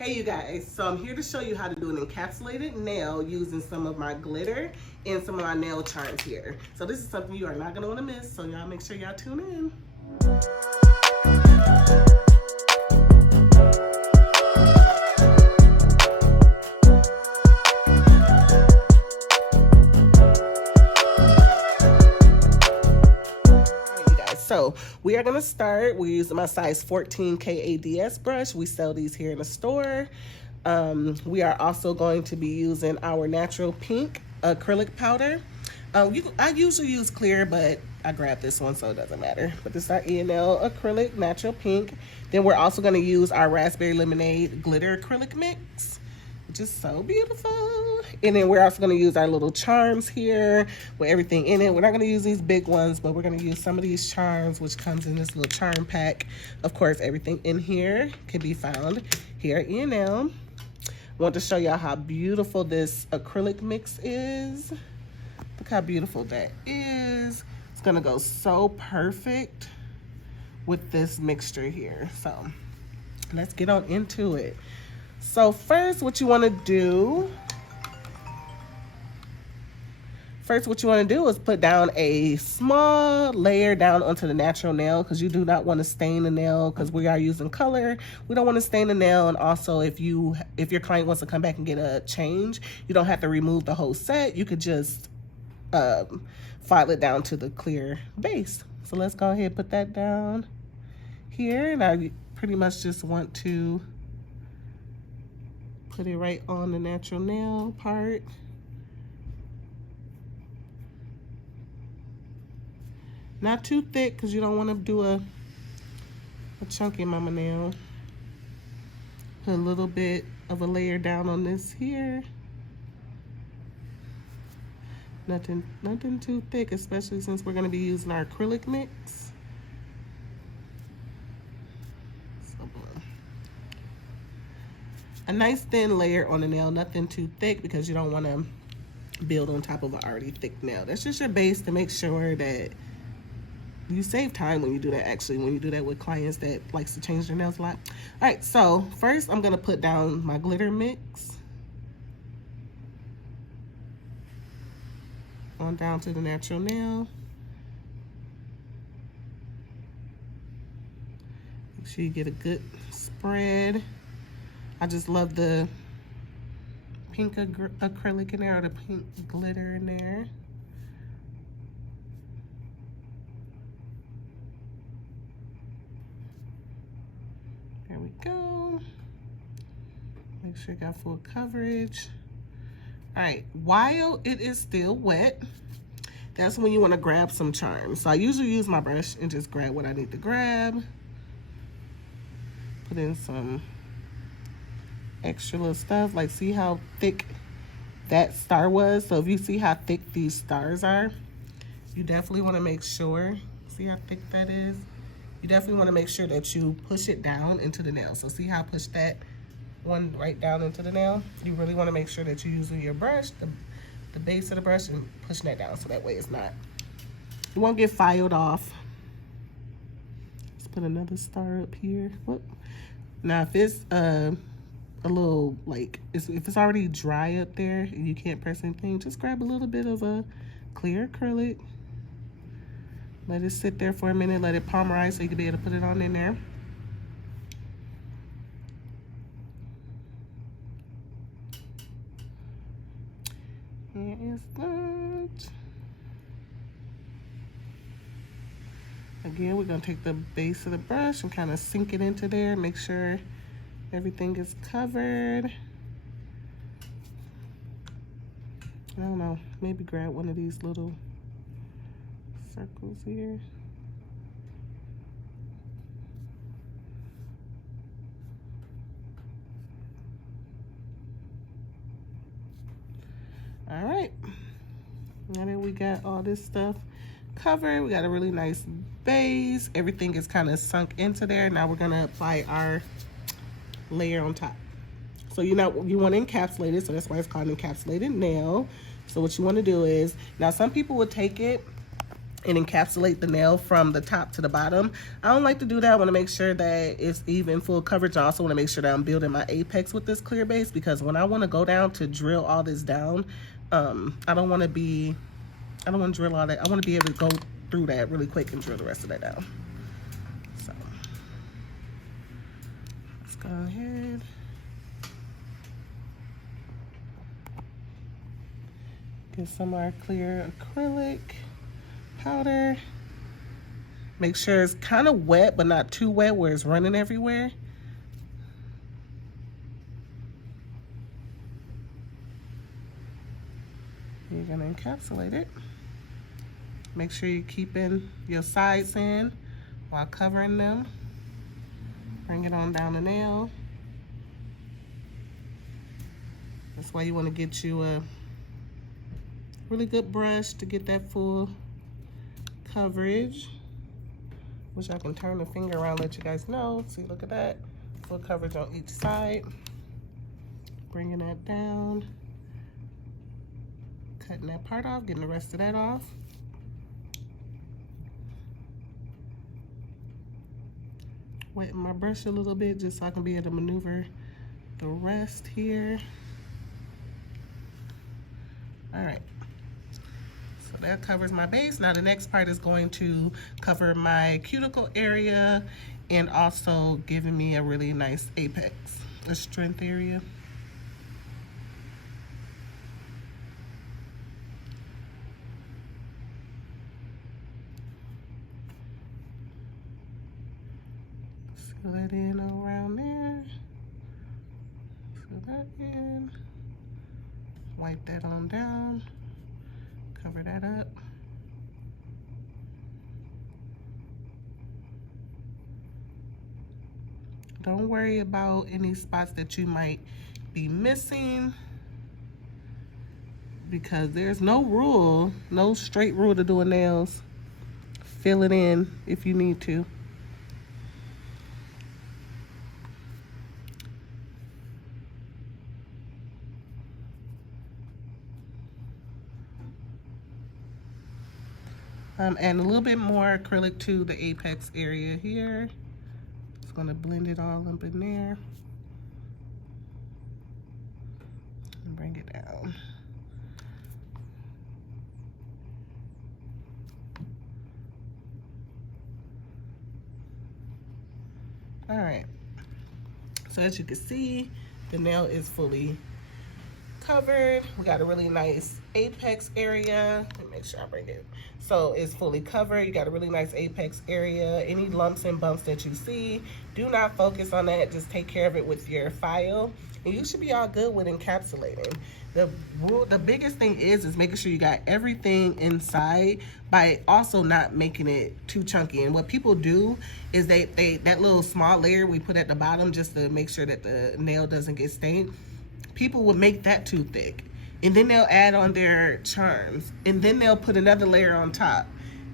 Hey you guys, so I'm here to show you how to do an encapsulated nail using some of my glitter and some of my nail charms here. So this is something you are not going to want to miss, so y'all make sure y'all tune in. So we are gonna start. We're using my size 14 KADS brush. We sell these here in the store. We are also going to be using our natural pink acrylic powder. I usually use clear, but I grabbed this one, so it doesn't matter. But this is our E&L acrylic natural pink. Then we're also gonna use our raspberry lemonade glitter acrylic mix, which is so beautiful. And then we're also going to use our little charms here with everything in it. We're not going to use these big ones, but we're going to use some of these charms, which comes in this little charm pack. Of course, everything in here can be found here at E&L. I want to show y'all how beautiful this acrylic mix is. Look how beautiful that is. It's going to go so perfect with this mixture here. So let's get on into it. So first, what you want to do is put down a small layer down onto the natural nail, because you do not want to stain the nail, because we are using color. We don't want to stain the nail. And also, if your client wants to come back and get a change, you don't have to remove the whole set. You could just file it down to the clear base. So let's go ahead and put that down here. And I pretty much just want to put it right on the natural nail part. Not too thick, because you don't want to do a chunky mama nail. Put a little bit of a layer down on this here. Nothing too thick, especially since we're going to be using our acrylic mix. A nice thin layer on the nail, nothing too thick, because you don't want to build on top of an already thick nail. That's just your base to make sure that you save time when you do that, actually, when you do that with clients that likes to change their nails a lot. All right, so first I'm going to put down my glitter mix on down to the natural nail. Make sure you get a good spread. I just love the pink acrylic in there, or the pink glitter in there. There we go. Make sure you got full coverage. All right, while it is still wet, that's when you want to grab some charms. So I usually use my brush and just grab what I need to grab. Put in some extra little stuff. Like, see how thick that star was? So if you see how thick these stars are, you definitely want to make sure, see how thick that is? You definitely want to make sure that you push it down into the nail. So see how I pushed that one right down into the nail? You really want to make sure that you're using your brush, the base of the brush, and pushing that down, so that way it's not, you won't get filed off. Let's put another star up here. Whoop. Now if it's a little, like, if it's already dry up there and you can't press anything, just grab a little bit of a clear acrylic. Let it sit there for a minute, let it polymerize so you can be able to put it on in there. Here is that. Again, we're gonna take the base of the brush and kind of sink it into there, make sure everything is covered. I don't know, maybe grab one of these little circles here. All right, now that we got all this stuff covered, we got a really nice base. Everything is kind of sunk into there. Now we're gonna apply our layer on top. So you want to encapsulate it, so that's why it's called an encapsulated nail. So what you want to do is, now some people would take it and encapsulate the nail from the top to the bottom. I don't like to do that. I want to make sure that it's even full coverage. I also want to make sure that I'm building my apex with this clear base, because when I want to go down to drill all this down, I don't want to drill all that. I want to be able to go through that really quick and drill the rest of that down. So let's go ahead. Get some more clear acrylic powder. Make sure it's kind of wet, but not too wet where it's running everywhere. You're gonna encapsulate it. Make sure you're keeping your sides in while covering them. Bring it on down the nail. That's why you want to get you a really good brush to get that full coverage, which I can turn the finger around and let you guys know. See, look at that. Full coverage on each side. Bringing that down. Cutting that part off, getting the rest of that off. Wetting my brush a little bit just so I can be able to maneuver the rest here. All right. So that covers my base. Now the next part is going to cover my cuticle area and also giving me a really nice apex, a strength area. Fill that in around there. Fill that in. Wipe that on down. Cover that up. Don't worry about any spots that you might be missing, because there's no rule, no straight rule to doing nails. Fill it in if you need to. Add a little bit more acrylic to the apex area here. Just gonna blend it all up in there. And bring it down. All right, so as you can see, the nail is fully covered. We got a really nice apex area. Let me make sure I bring it. So it's fully covered. You got a really nice apex area. Any lumps and bumps that you see, do not focus on that. Just take care of it with your file, and you should be all good with encapsulating. The biggest thing is making sure you got everything inside by also not making it too chunky. And what people do is that little small layer we put at the bottom just to make sure that the nail doesn't get stained, people will make that too thick, and then they'll add on their charms, and then they'll put another layer on top,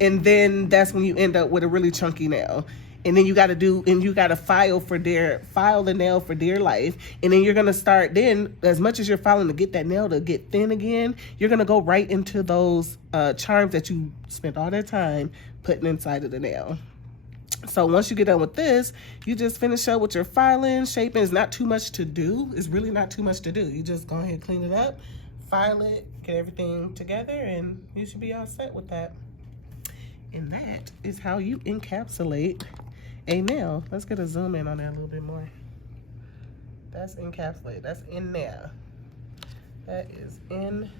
and then that's when you end up with a really chunky nail. And then you got to file the nail for dear life. And then you're going to start, then as much as you're filing to get that nail to get thin again, you're going to go right into those charms that you spent all that time putting inside of the nail. So once you get done with this, you just finish up with your filing, shaping. It's not too much to do. It's really not too much to do. You just go ahead and clean it up, file it, get everything together, and you should be all set with that. And that is how you encapsulate a nail. Let's get a zoom in on that a little bit more. That's encapsulate. That's in there. That is in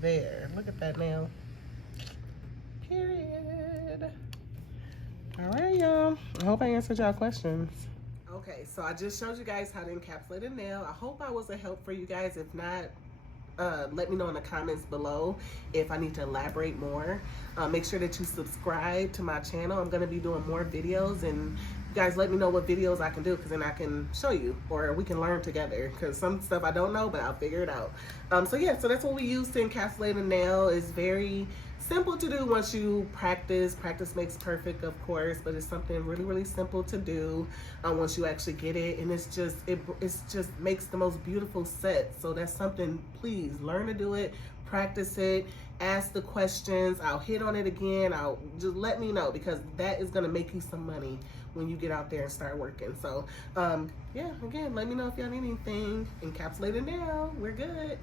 there. Look at that nail. Period. All right, y'all. I hope I answered y'all questions. Okay, so I just showed you guys how to encapsulate a nail. I hope I was a help for you guys. If not, let me know in the comments below if I need to elaborate more. Make sure that you subscribe to my channel. I'm going to be doing more videos, and you guys let me know what videos I can do, because then I can show you, or we can learn together, because some stuff I don't know, but I'll figure it out. So yeah, so that's what we use to encapsulate a nail. It's very simple to do once you practice. Practice makes perfect, of course, but it's something really, really simple to do once you actually get it. And it's just makes the most beautiful set. So that's something, please learn to do it, practice it, ask the questions. I'll hit on it again. I'll just let me know, because that is going to make you some money when you get out there and start working. So yeah, again, let me know if y'all need anything. Encapsulating now. We're good.